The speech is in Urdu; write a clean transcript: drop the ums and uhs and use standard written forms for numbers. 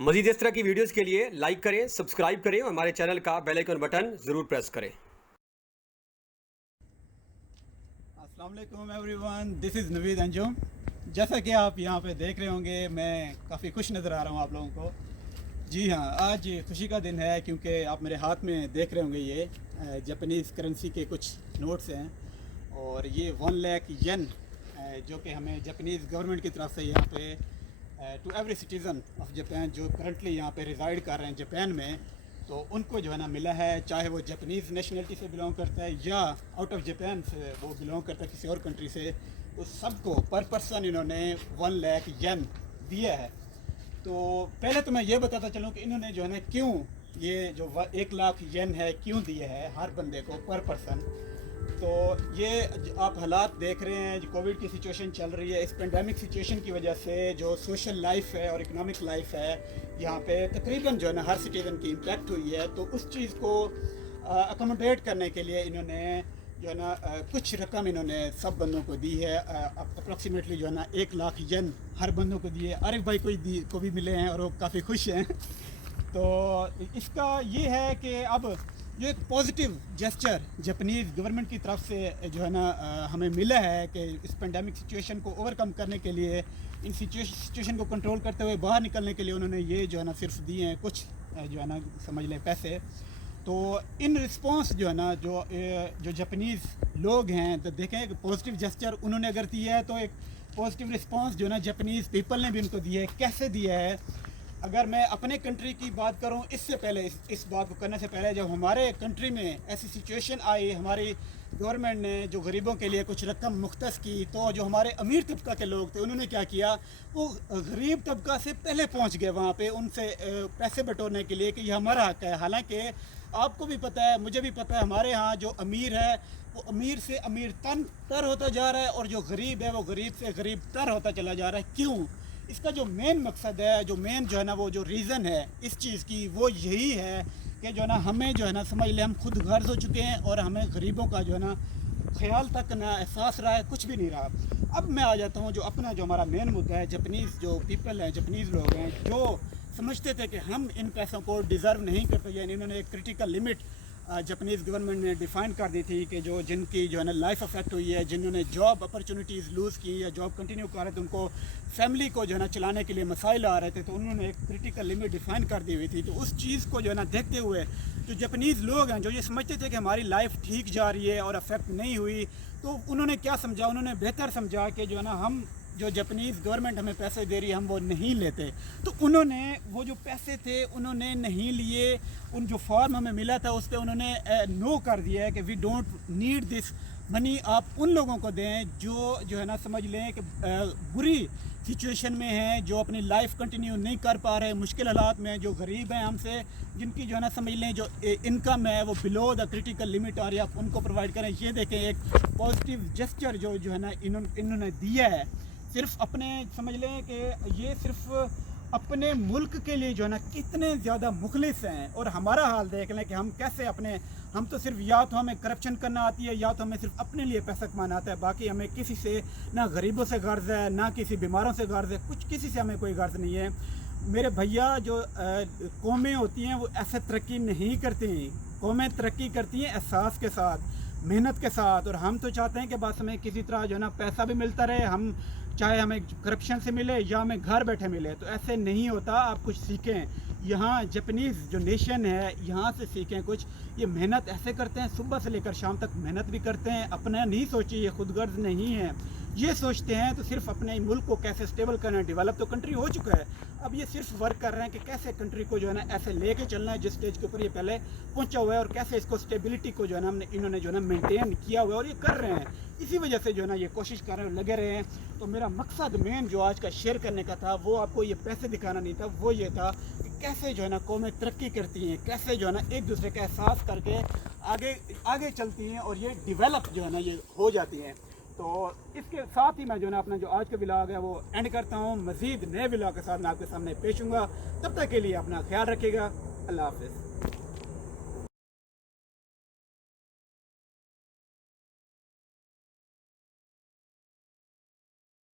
مزید اس طرح کی ویڈیوز کے لیے لائک کریں، سبسکرائب کریں اور ہمارے چینل کا بیل آئیکن بٹن ضرور پریس کریں۔ السلام علیکم ایوری ون، دس از نوید انجم۔ جیسا کہ آپ یہاں پہ دیکھ رہے ہوں گے، میں کافی خوش نظر آ رہا ہوں آپ لوگوں کو۔ جی ہاں، آج خوشی کا دن ہے کیونکہ آپ میرے ہاتھ میں دیکھ رہے ہوں گے یہ جاپانیز کرنسی کے کچھ نوٹس ہیں، اور یہ 1 لاکھ ین جو کہ ہمیں جاپانیز گورنمنٹ کی طرف سے یہاں پہ to every citizen of Japan جو کرنٹلی یہاں پہ ریزائڈ کر رہے ہیں جاپان میں، تو ان کو جو ہے نا ملا ہے، چاہے وہ جاپانیز نیشنلٹی سے بلانگ کرتا ہے یا آؤٹ آف جاپان سے وہ بلانگ کرتا ہے کسی اور کنٹری سے، اس سب کو پر پرسن انہوں نے 1 لاکھ ین دیا ہے۔ تو پہلے تو میں یہ بتاتا چلوں کہ انہوں نے جو ہے نا کیوں یہ جو 1 لاکھ ین ہے کیوں دیے ہے ہر بندے کو پر پرسن۔ تو یہ آپ حالات دیکھ رہے ہیں، جو کووڈ کی سچویشن چل رہی ہے، اس پینڈیمک سچویشن کی وجہ سے جو سوشل لائف ہے اور اکنامک لائف ہے یہاں پہ تقریباً جو ہے نا ہر سٹیزن کی امپیکٹ ہوئی ہے، تو اس چیز کو اکوموڈیٹ کرنے کے لیے انہوں نے جو ہے نا کچھ رقم انہوں نے سب بندوں کو دی ہے، اپروکسیمیٹلی جو ہے نا 1 لاکھ ین ہر بندوں کو دی ہے۔ عارف بھائی کو بھی ملے ہیں اور وہ کافی خوش ہیں۔ تو اس کا یہ ہے کہ اب جو ایک پازیٹیو جیسچر جاپانیز گورنمنٹ کی طرف سے جو ہے نا ہمیں ملا ہے کہ اس پینڈیمک سچویشن کو اوور کم کرنے کے لیے، ان سچویشن کو کنٹرول کرتے ہوئے باہر نکلنے کے لیے انہوں نے یہ جو ہے نا صرف دیے ہیں کچھ جو ہے نا سمجھ لیں پیسے۔ تو ان رسپانس جو ہے نا جو جاپانیز لوگ ہیں، تو دیکھیں کہ پازیٹیو جیسچر انہوں نے اگر دیا ہے تو ایک پازیٹیو رسپانس جو ہے نا جاپانیز پیپل نے بھی ان کو دیا ہے۔ کیسے دیا ہے؟ اگر میں اپنے کنٹری کی بات کروں، اس سے پہلے اس بات کو کرنے سے پہلے جب ہمارے کنٹری میں ایسی سچویشن آئی، ہماری گورنمنٹ نے جو غریبوں کے لیے کچھ رقم مختص کی، تو جو ہمارے امیر طبقہ کے لوگ تھے انہوں نے کیا کیا، وہ غریب طبقہ سے پہلے پہنچ گئے وہاں پہ ان سے پیسے بٹورنے کے لیے کہ یہ ہمارا حق ہے۔ حالانکہ آپ کو بھی پتہ ہے، مجھے بھی پتہ ہے، ہمارے ہاں جو امیر ہے وہ امیر سے امیر تر ہوتا جا رہا ہے، اور جو غریب ہے وہ غریب سے غریب تر ہوتا چلا جا رہا ہے۔ کیوں؟ اس کا جو مین مقصد ہے، جو مین جو ہے نا وہ جو ریزن ہے اس چیز کی، وہ یہی ہے کہ جو ہے نا ہمیں جو ہے نا سمجھ لیں ہم خود غرض ہو چکے ہیں، اور ہمیں غریبوں کا جو ہے نا خیال تک نہ احساس رہا ہے، کچھ بھی نہیں رہا۔ اب میں آ جاتا ہوں جو اپنا جو ہمارا مین مدعا ہے، جاپانیز جو پیپل ہیں، جاپانیز لوگ ہیں جو سمجھتے تھے کہ ہم ان پیسوں کو ڈیزرو نہیں کرتے، یعنی انہوں نے ایک کرٹیکل لمٹ جاپانیز گورنمنٹ نے ڈیفائن کر دی تھی کہ جن کی جو ہے نا لائف افیکٹ ہوئی ہے، جنہوں نے جاب اپرچونیٹیز لوز کی یا جاب کنٹینیو کر رہے تھے، ان کو فیملی کو جو ہے نا چلانے کے لیے مسائل آ رہے تھے، تو انہوں نے ایک کرٹیکل لمٹ ڈیفائن کر دی ہوئی تھی۔ تو اس چیز کو جو ہے نا دیکھتے ہوئے جو جاپانیز لوگ ہیں جو یہ سمجھتے تھے کہ ہماری لائف ٹھیک جا رہی ہے اور افیکٹ نہیں ہوئی، تو انہوں نے کیا سمجھا، انہوں نے بہتر سمجھا کہ جو ہے نا ہم جو جاپانیز گورنمنٹ ہمیں پیسے دے رہی ہے ہم وہ نہیں لیتے، تو انہوں نے وہ جو پیسے تھے انہوں نے نہیں لیے، ان جو فارم ہمیں ملا تھا اس پہ انہوں نے نو کر دیا ہے کہ وی ڈونٹ نیڈ دس منی، آپ ان لوگوں کو دیں جو ہے نا سمجھ لیں کہ بری سچویشن میں ہیں، جو اپنی لائف کنٹینیو نہیں کر پا رہے، مشکل حالات میں، جو غریب ہیں ہم سے، جن کی جو ہے نا سمجھ لیں جو انکم ہے وہ بلو دا کرٹیکل لمٹ آ رہی ہے، آپ ان کو پرووائڈ کریں۔ یہ دیکھیں ایک پازیٹیو جسچر جو ہے نا انہوں نے دیا ہے، صرف اپنے سمجھ لیں کہ یہ صرف اپنے ملک کے لیے جو ہے نا کتنے زیادہ مخلص ہیں، اور ہمارا حال دیکھ لیں کہ ہم کیسے ہم تو صرف یا تو ہمیں کرپشن کرنا آتی ہے یا تو ہمیں صرف اپنے لیے پیسہ کمانا آتا ہے، باقی ہمیں کسی سے نہ غریبوں سے غرض ہے، نہ کسی بیماروں سے غرض ہے، کسی سے ہمیں کوئی غرض نہیں ہے۔ میرے بھیا، جو قومیں ہوتی ہیں وہ ایسے ترقی نہیں کرتی، قومیں ترقی کرتی ہیں احساس کے ساتھ، محنت کے ساتھ، اور ہم تو چاہتے ہیں کہ بس ہمیں کسی طرح جو ہے نا پیسہ بھی ملتا رہے، ہم چاہے ہمیں کرپشن سے ملے یا ہمیں گھر بیٹھے ملے، تو ایسے نہیں ہوتا۔ آپ کچھ سیکھیں، یہاں جاپانیز جو نیشن ہے یہاں سے سیکھیں کچھ۔ یہ محنت ایسے کرتے ہیں، صبح سے لے کر شام تک محنت بھی کرتے ہیں، اپنا نہیں سوچی، یہ خود غرض نہیں ہے، یہ سوچتے ہیں تو صرف اپنے ملک کو کیسے اسٹیبل کرنا ہے۔ ڈیولپ تو کنٹری ہو چکا ہے، اب یہ صرف ورک کر رہے ہیں کہ کیسے کنٹری کو جو ہے نا ایسے لے کے چلنا ہے جس سٹیج کے اوپر یہ پہلے پہنچا ہوا ہے، اور کیسے اس کو اسٹیبلٹی کو جو ہے نا انہوں نے جو ہے نا مینٹین کیا ہوا ہے، اور یہ کر رہے ہیں، اسی وجہ سے جو ہے نا یہ کوشش کر رہے ہیں، لگے رہے ہیں۔ تو میرا مقصد مین جو آج کا شیئر کرنے کا تھا وہ آپ کو یہ پیسے دکھانا نہیں تھا، وہ یہ تھا کہ کیسے جو ہے نا قومیں ترقی کرتی ہیں، کیسے جو ہے نا ایک دوسرے کا احساس کر کے آگے چلتی ہیں، اور یہ ڈیولپ جو ہے نا یہ ہو جاتی ہیں۔ تو اس کے ساتھ ہی میں جو ہے نا اپنا جو آج کا ولاگ ہے وہ اینڈ کرتا ہوں۔ مزید نئے ولاگ کے ساتھ میں آپ کے سامنے پیش ہوں گا، تب تک کے لیے اپنا خیال رکھیے گا۔ اللہ حافظ۔